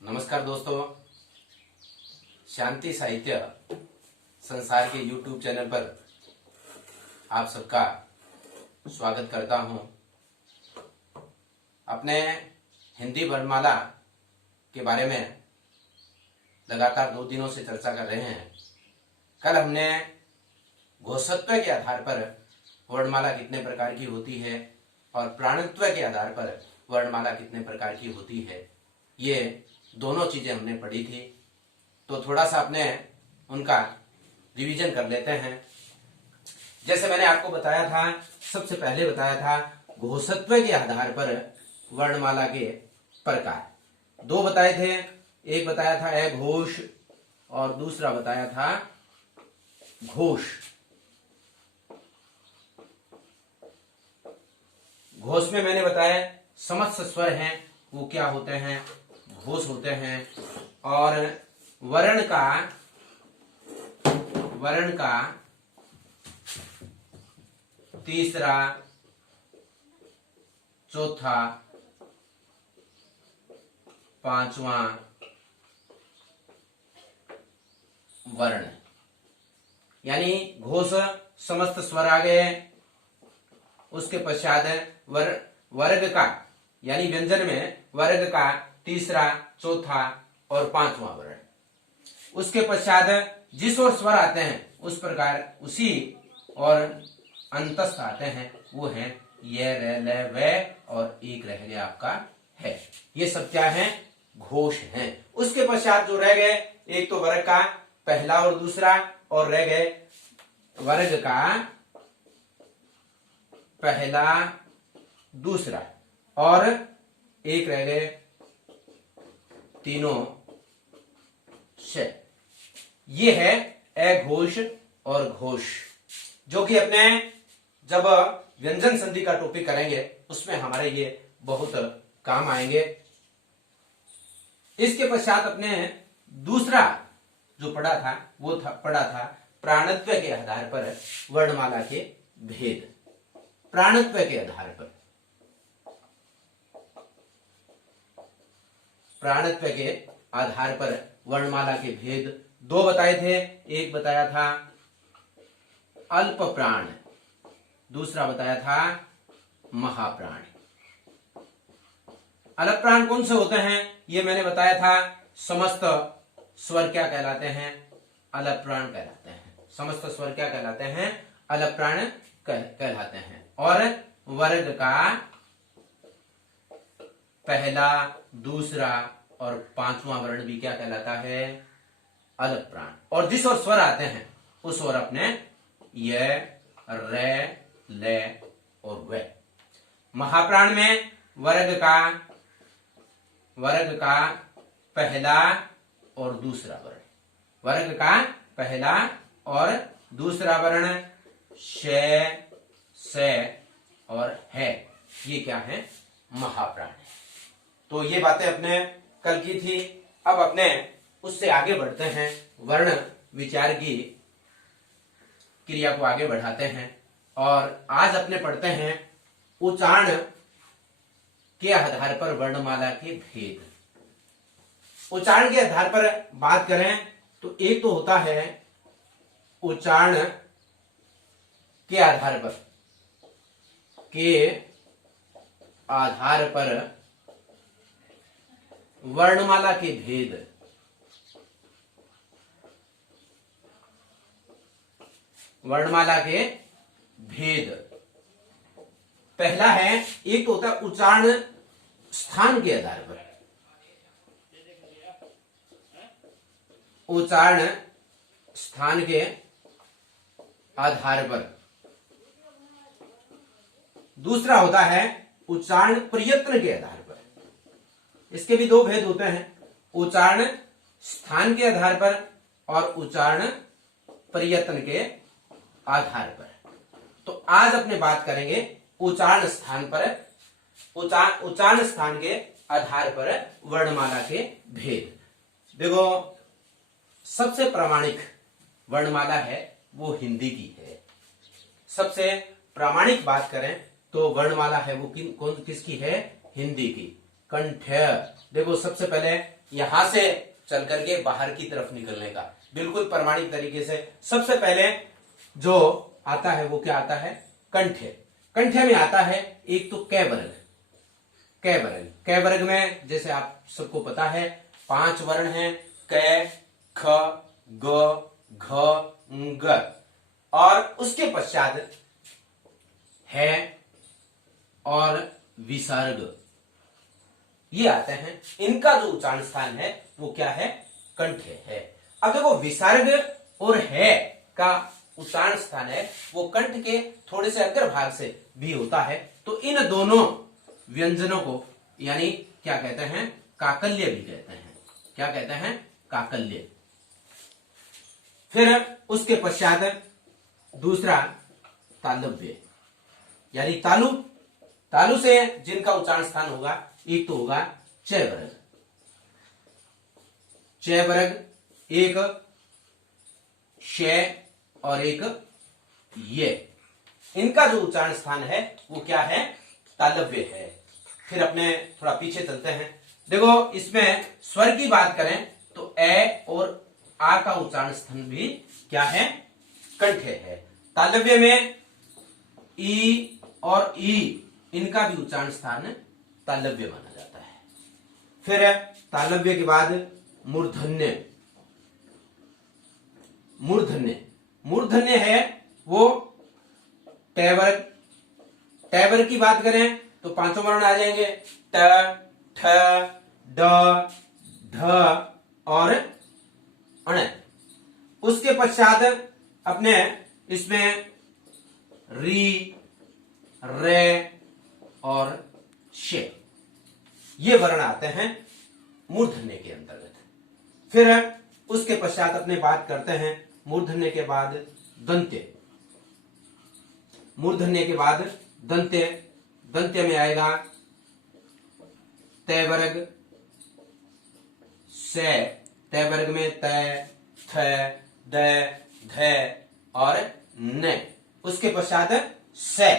नमस्कार दोस्तों, शांति साहित्य संसार के YouTube चैनल पर आप सबका स्वागत करता हूं। अपने हिंदी वर्णमाला के बारे में लगातार 2 दिनों से चर्चा कर रहे हैं। कल हमने घोषत्व के आधार पर वर्णमाला कितने प्रकार की होती है और प्राणत्व के आधार पर वर्णमाला कितने प्रकार की होती है, ये दोनों चीजें हमने पढ़ी थी। तो थोड़ा सा अपने उनका रिवीजन कर लेते हैं। जैसे मैंने आपको बताया था, सबसे पहले बताया था घोषत्व के आधार पर वर्णमाला के प्रकार 2 बताए थे। एक बताया था अघोष और दूसरा बताया था घोष। घोष में मैंने बताया समस्त स्वर हैं वो क्या होते हैं, घोष होते हैं। और वर्ण का तीसरा, चौथा, पांचवा वर्ण, यानी घोष समस्त स्वर आ गए। उसके पश्चात वर्ग का, यानी व्यंजन में वर्ग का तीसरा, चौथा और पांचवा वर्ण। उसके पश्चात जिस ओर स्वर आते हैं उस प्रकार उसी और अंतस्थ आते हैं, वो है ये, रे, ले, वे और एक रह गया आपका है। ये सब क्या है? घोष हैं। उसके पश्चात जो रह गए, एक तो वर्ग का पहला और दूसरा, और रह गए वर्ग का पहला, दूसरा, और एक रह गए तीनों से। ये है अघोष और घोष, जो कि अपने जब व्यंजन संधि का टॉपिक करेंगे उसमें हमारे ये बहुत काम आएंगे। इसके पश्चात अपने दूसरा जो पढ़ा था वो पढ़ा था प्राणत्व के आधार पर वर्णमाला के भेद। प्राणत्व के आधार पर, प्राणत्व के आधार पर वर्णमाला के भेद 2 बताए थे। एक बताया था अल्प प्राण, दूसरा बताया था महाप्राण। अल्प प्राण कौन से होते हैं ये मैंने बताया था। समस्त स्वर क्या कहलाते हैं? अल्प प्राण कहलाते हैं। समस्त स्वर क्या कहलाते हैं? अल्प प्राण कहलाते हैं। और वर्ग का पहला, दूसरा और पांचवा वर्ण भी क्या कहलाता है? अल्प प्राण। और जिस ओर स्वर आते हैं उस ओर अपने ये, रे, ले और वे। महाप्राण में वर्ग का पहला और दूसरा वर्ण, वर्ग का पहला और दूसरा वर्ण शे, से और है, ये क्या है? महाप्राण है। तो ये बातें अपने कल की थी। अब अपने उससे आगे बढ़ते हैं, वर्ण विचार की क्रिया को आगे बढ़ाते हैं। और आज अपने पढ़ते हैं उच्चारण के आधार पर वर्णमाला के भेद। उच्चारण के आधार पर बात करें तो एक तो होता है उच्चारण के आधार पर वर्णमाला के भेद। वर्णमाला के भेद पहला है, एक तो होता है उच्चारण स्थान के आधार पर। उच्चारण स्थान के आधार पर। दूसरा होता है उच्चारण प्रयत्न के आधार पर। इसके भी 2 भेद होते हैं, उच्चारण स्थान के आधार पर और उच्चारण प्रयत्न के आधार पर। तो आज अपने बात करेंगे उच्चारण स्थान पर, उच्चारण स्थान के आधार पर वर्णमाला के भेद। देखो, सबसे प्रामाणिक वर्णमाला है वो हिंदी की है। सबसे प्रामाणिक बात करें तो वर्णमाला है वो किसकी है? हिंदी की। कंठ, देखो सबसे पहले यहां से चल करके बाहर की तरफ निकलने का, बिल्कुल प्रमाणिक तरीके से। सबसे पहले जो आता है वो क्या आता है, कंठे। कंठे में आता है एक तो कै वर्ग। कै वर्ग, कै वर्ग में जैसे आप सबको पता है 5 वर्ण हैं, कै, ख, ग, घ, ग, और उसके पश्चात है और विसर्ग, ये आते हैं। इनका जो उच्चारण स्थान है वो क्या है, कंठे है। अब देखो विसर्ग और है का उच्चारण स्थान है वो कंठ के थोड़े से अग्र भाग से भी होता है, तो इन दोनों व्यंजनों को यानी क्या कहते हैं, काकल्य भी कहते हैं। क्या कहते हैं, काकल्य। फिर उसके पश्चात दूसरा तालव्य, यानी तालु। तालु से जिनका उच्चारण स्थान होगा एक तो होगा चय वर्ग। चय वर्ग, एक शय और एक ये, इनका जो उच्चारण स्थान है वो क्या है, तालव्य है। फिर अपने थोड़ा पीछे चलते हैं। देखो इसमें स्वर की बात करें तो ए और आ का उच्चारण स्थान भी क्या है, कंठे है। तालव्य में ई और ई, इनका भी उच्चारण स्थान तालव्य माना जाता है। फिर तालव्य के बाद मूर्धन्य। मूर्धन्य, मूर्धन्य है वो टै वर्ग। टै वर्ग की बात करें तो पांचों वर्ण आ जाएंगे, ट, ठ, ड, ढ और अण। उसके पश्चात अपने इसमें री, रे और शे, ये वर्ण आते हैं मूर्धन्य के अंतर्गत। फिर उसके पश्चात अपने बात करते हैं मूर्धन्य के बाद दंत्य। मूर्धन्य के बाद दंत्य। दंत्य में आएगा तय वर्ग, से। तय वर्ग में तय, थ, द, ध और न। उसके पश्चात से।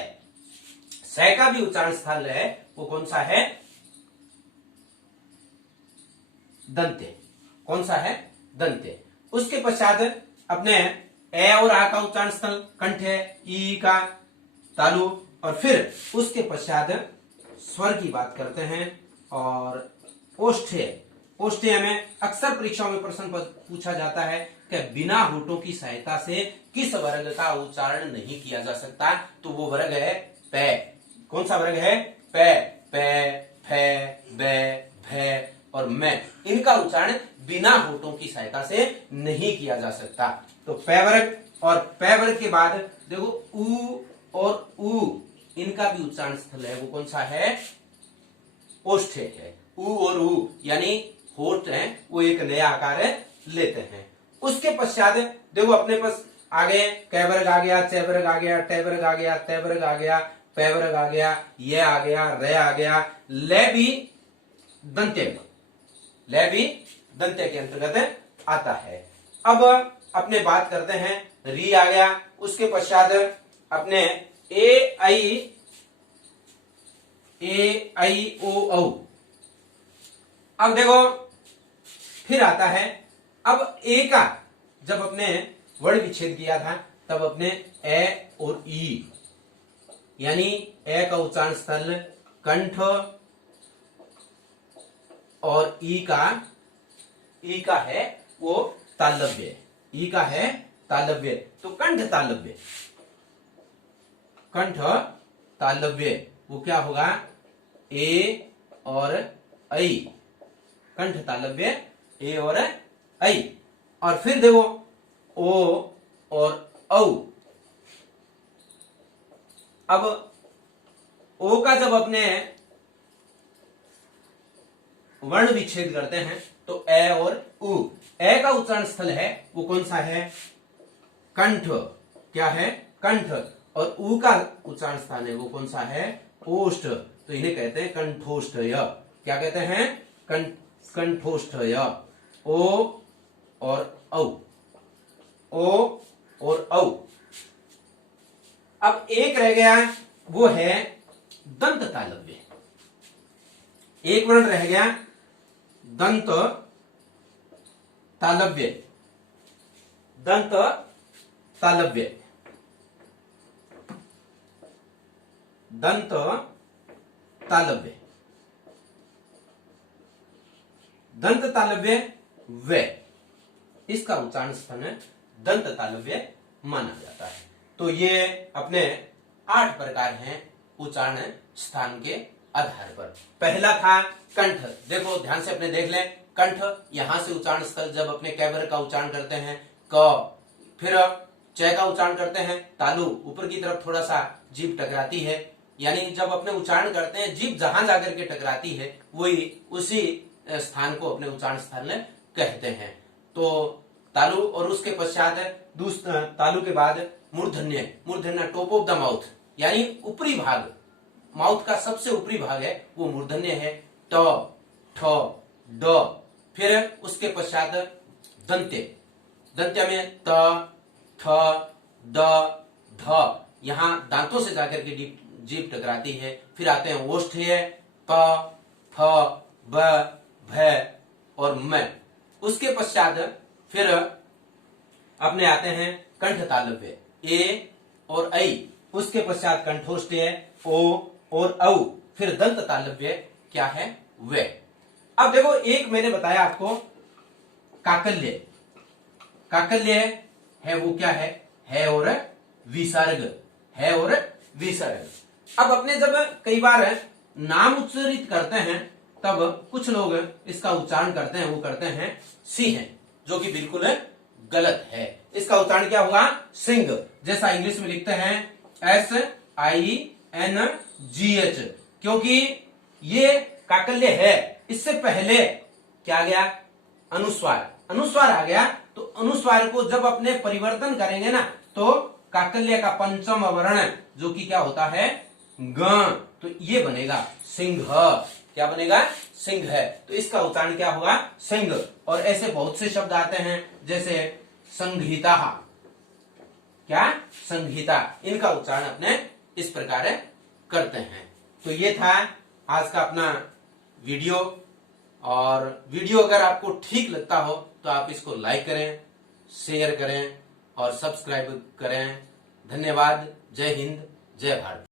से का भी उच्चारण स्थल है वो कौन सा है, दंत्य। कौन सा है, दंत्य। उसके पश्चात अपने ए और आ का उच्चारण स्थल कंठ है, ई का तालु। और फिर उसके पश्चात स्वर की बात करते हैं और ओष्ठ्य। ओष्ठ्य में अक्सर परीक्षाओं में प्रश्न पूछा जाता है कि बिना होठों की सहायता से किस वर्ग का उच्चारण नहीं किया जा सकता, तो वो वर्ग है पै। कौन सा वर्ग है, पै। पै, फै, बै, भै और मैं, इनका उच्चारण बिना होठों की सहायता से नहीं किया जा सकता। तो पै वर्ग, और पै वर्ग के बाद देखो उ और उ, इनका भी उच्चारण स्थल है वो कौन सा है, ओष्ठ्य है। उ और उ यानी होठ है वो एक नया आकार लेते हैं। उसके पश्चात देखो अपने पास आगे कै वर्ग आ गया, चय वर्ग आ गया, टै वर्ग आ गया, तय वर्ग आ गया, पै वर्ग आ गया, ये आ गया, रे आ गया, ले भी दंत्य में, ले भी दंत्य के अंतर्गत आता है। अब अपने बात करते हैं री आ गया। उसके पश्चात अपने ए आई ओ औ। अब देखो फिर आता है, अब ए का जब अपने वर्ण विच्छेद किया था तब अपने ए और ई, यानी ए का उच्चारण स्थल कंठ और ई का है वो तालव्य। ई का है तालव्य, तो कंठ तालव्य। कंठ तालव्य वो क्या होगा, ए और ऐ। कंठ तालव्य ए और ऐ। और फिर देखो ओ और औ। अब ओ का जब अपने वर्ण विच्छेद करते हैं तो ए और उ। ए का उच्चारण स्थल है वो कौन सा है, कंठ। क्या है, कंठ। और उ का उच्चारण स्थान है वो कौन सा है, ओष्ठ। तो इन्हें कहते हैं कंठोष्ठय। क्या कहते हैं, कंठोष्ठय। ओ और औ, ओ और औ। अब एक रह गया वो है दंत तालव्य। एक वर्ण रह गया दंत तालव्य, दंत तालव्य, दंत तालव्य, दंत तालव्य वे, इसका उच्चारण स्थान दंत तालव्य माना जाता है। तो ये अपने 8 प्रकार हैं उच्चारण स्थान के आधार पर। पहला था कंठ। देखो ध्यान से अपने देख लें, कंठ यहां से उच्चारण स्थल जब अपने कैबर का उच्चारण करते हैं क, फिर च का उच्चारण करते हैं तालु, ऊपर की तरफ थोड़ा सा जीभ टकराती है, यानी जब अपने उच्चारण करते हैं जीभ जहां जाकर के टकराती है वही उसी स्थान को अपने उच्चारण स्थान कहते हैं। तो तालु और उसके पश्चात तालु के बाद मूर्धन्य, मूर्धन्य टॉप ऑफ द माउथ, यानी ऊपरी भाग, माउथ का सबसे ऊपरी भाग है वो मूर्धन्य है। ट, ठ, ड, फिर उसके पश्चात दंत्य, दंत्य में त, थ, द, ध, यहां दांतों से जाकर के जीभ टकराती है। फिर आते हैं ओष्ठ्य, प, फ, ब, भ और म। उसके पश्चात फिर अपने आते हैं कंठ तालव्य, ए और ऐ, उसके पश्चात कंठोष्ठ्य, ओ और औ, फिर दंत तालव्य क्या है वे। अब देखो एक मैंने बताया आपको काकल्य, काकल्य है वो क्या है और विसर्ग, है और विसर्ग। अब अपने जब कई बार नाम उच्चारित करते हैं तब कुछ लोग इसका उच्चारण करते हैं, वो करते हैं सिंह, जो कि बिल्कुल गलत है। इसका उच्चारण क्या होगा? सिंह, जैसा इंग्लिश में लिखते हैं SINGH, क्योंकि ये काकल्य है। इससे पहले क्या गया? अनुस्वार, अनुस्वार आ गया। तो अनुस्वार को जब अपने परिवर्तन करेंगे ना तो काकल्य का पंचम वर्ण जो कि क्या होता है? ग, तो ये बनेगा सिंह। क्या बनेगा? सिंह है। तो इसका उच्चारण क्या होगा? सिंह। और ऐसे बहुत से शब्द आते हैं जैसे संहिता, क्या? संहिता, इनका उच्चारण अपने इस प्रकार करते हैं। तो ये था आज का अपना वीडियो, और वीडियो अगर आपको ठीक लगता हो तो आप इसको लाइक करें, शेयर करें और सब्सक्राइब करें। धन्यवाद। जय हिंद, जय भारत।